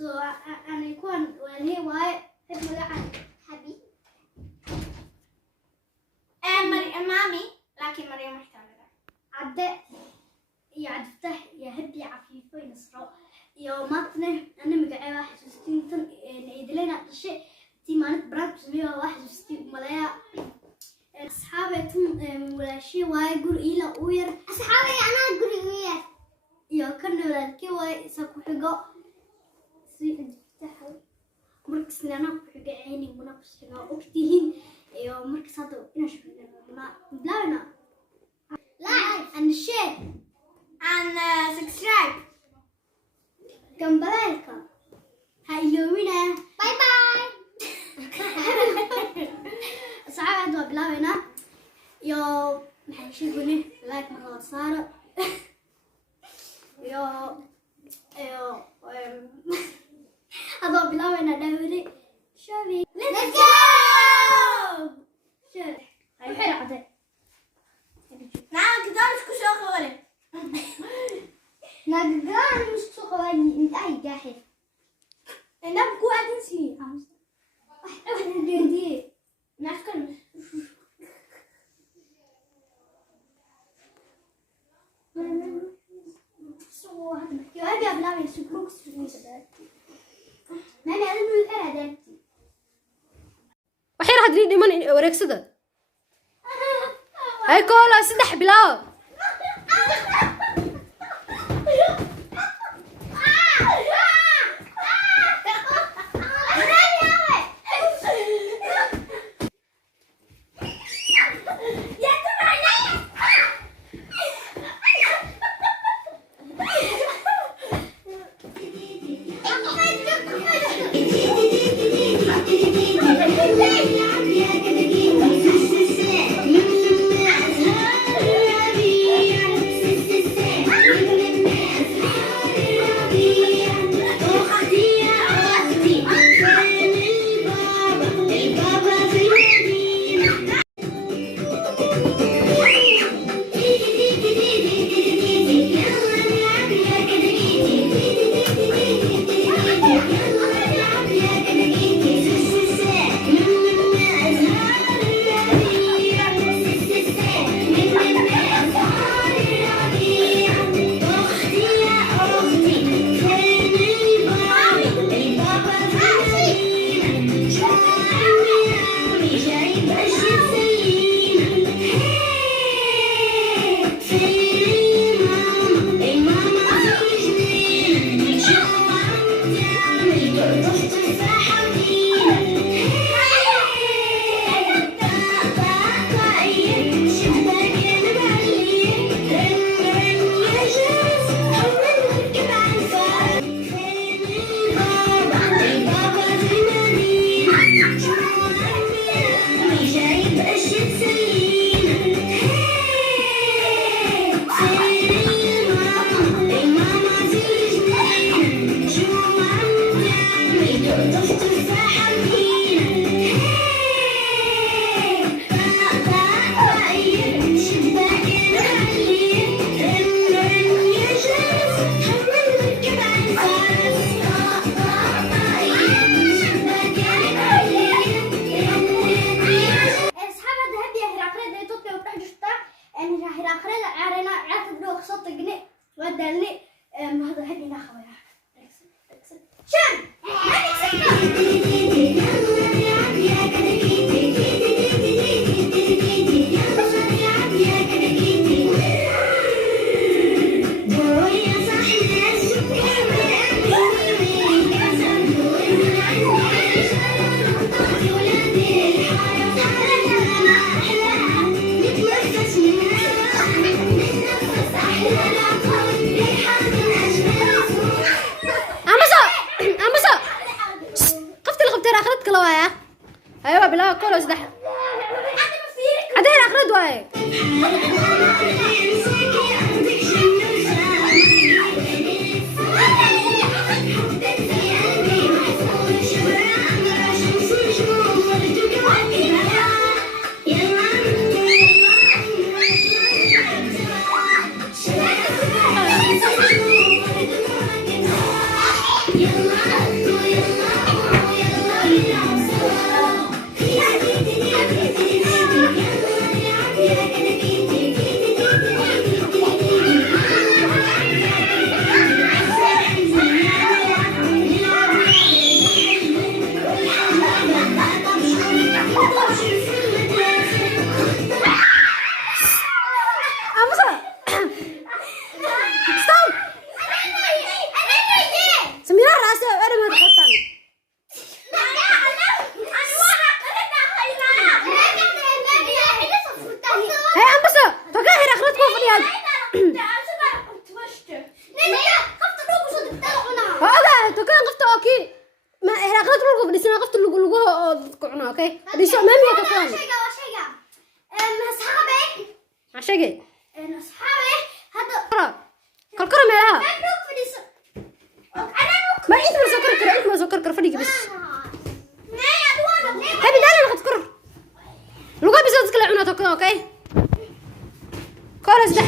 أنا يكون وأنا واي هب ملعب حبي مامي لكن مريم محتاجة عدة يعدته يهبي عفيفة ينصرو يوماتنا أنا مقعي 61 تن نعيد لنا الشيء تيمانة براد بسميها 61 ملايا أصحابي ولا شيء واي قول إلى وير أصحابي أنا قول وير يا كنا ولا كي واي ساكو حقا سيد تحول مركز لنا حقا عيني ونقص حقا أكتيهين يا مركز هذا إنا شفنا بلانا لايك and share and subscribe كم بلايكا هاي لومينا باي باي أصحابي هذا بلانا يا محيش يقولي لايك مرة صار يا هذا بلانا دوري شوفي let's go شوف هاي حلو عدي نعم كدارش كل شيء أخوالي نقدر مش تقولي أنت أي جاحد أنا بقول أدنسي واحدة دي ناس كلمة سو هذا يا أبي أبلغ يسوقك سوي سبب ما أنا أقول لك أنا دلتي وحير هادري ديمان وركسده هاي كولا سدح بلاو أيوة بلا كله سدح عدها الأخرى دواي سميرة راسها أنا ما تقطعني. هاي عم بس تقاهر أخرتكم في اليد. هذا تقاهر قفت أوكي. ما هي أخرت لوجو بدي سنا قفت لوجو تقعنا أوكي. بدي سو ما مية تقعنا. عشقي. كل كرة مالها. ما أنت ما سكر كرة أنت ما سكر كرة فريق بس. هاي بدالي ما تذكر. لوجو بس تذكر عنا تقعنا أوكي. كورس ده.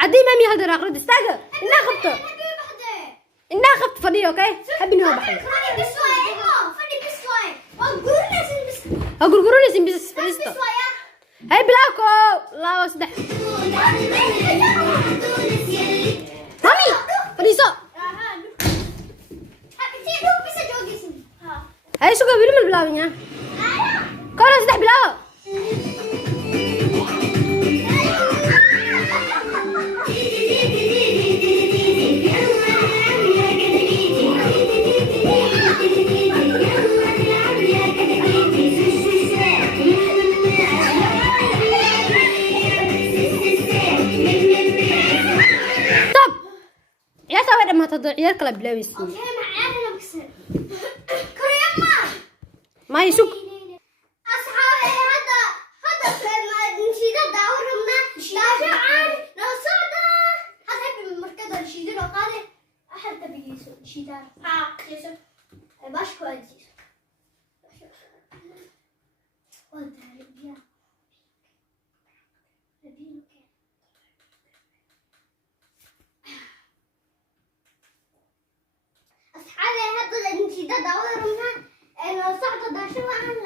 عدي مامي هذا راقد استاجر إنها خبطة إنها خبط فدي أوكي حبي إنه بحر أقول قروني سين بس فريستا هاي بلاكو لا وسدح مامي فريستا هاي شو قبل من البلاوية كلا سدح بلاو ما تضيع كلا بلاوي سين اوكي معانا بكسر كريمة ما يسوق أصحابي هذا في نشيد داورنا دافع عن لو صعدة هذا من المركز نشيد وقاله أحد تبي نشيدان يوسف باش كويس أصحابي هذا النشيد داورنا لو صعدة دافع عن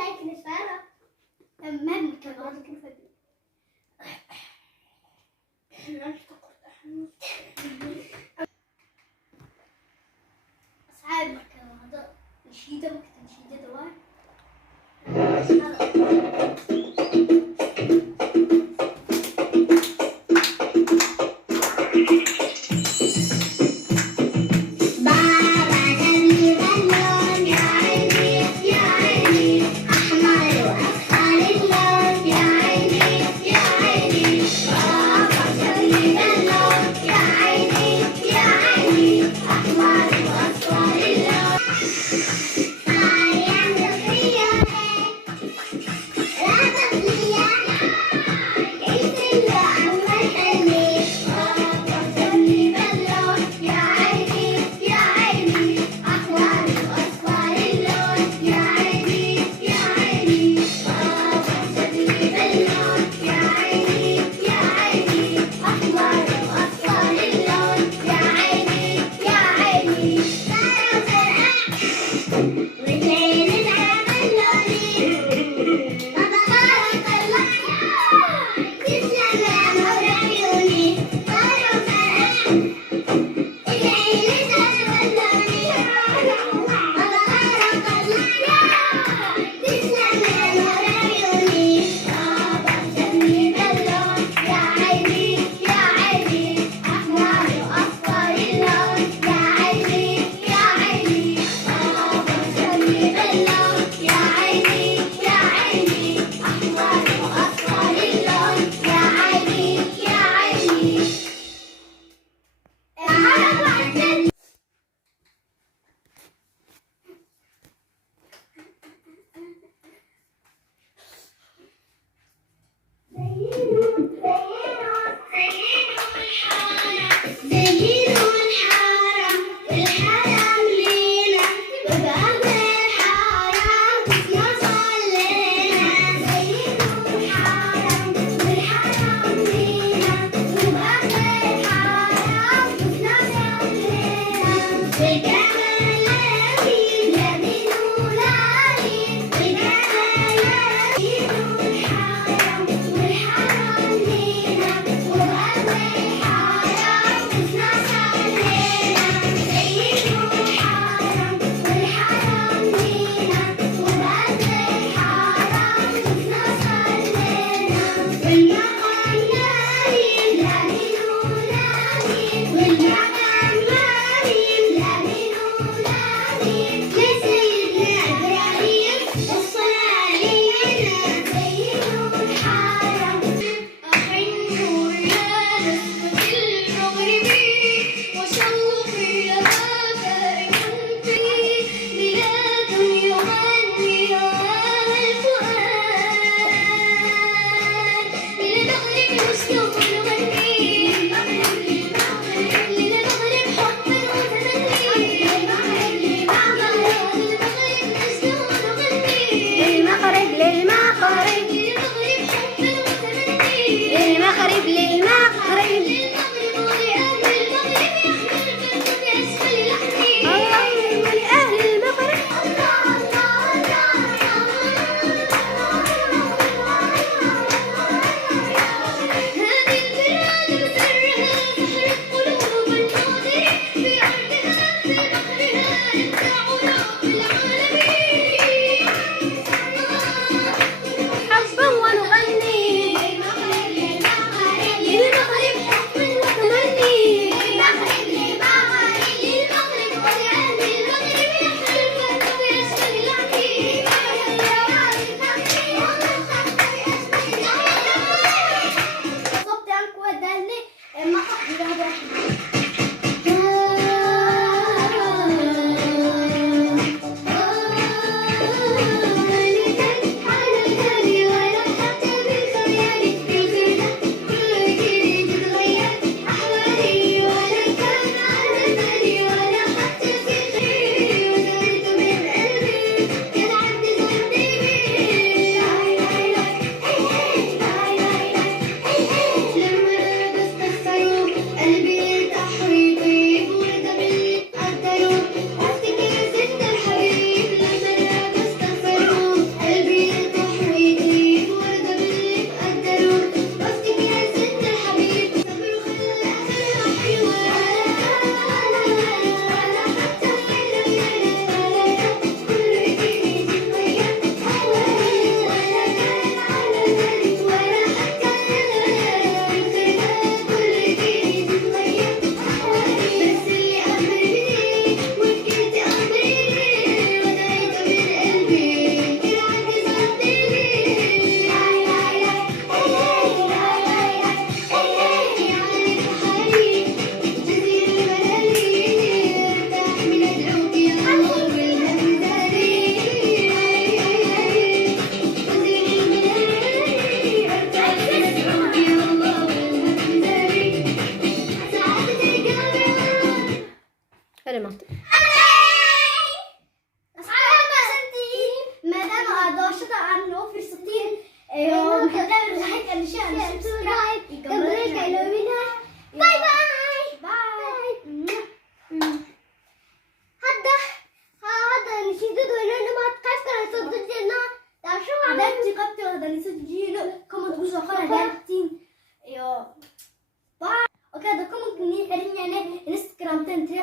Instagram ten 3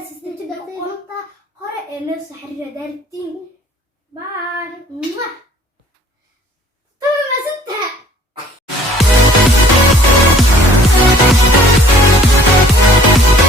hore ee noo soo xiriira daartiin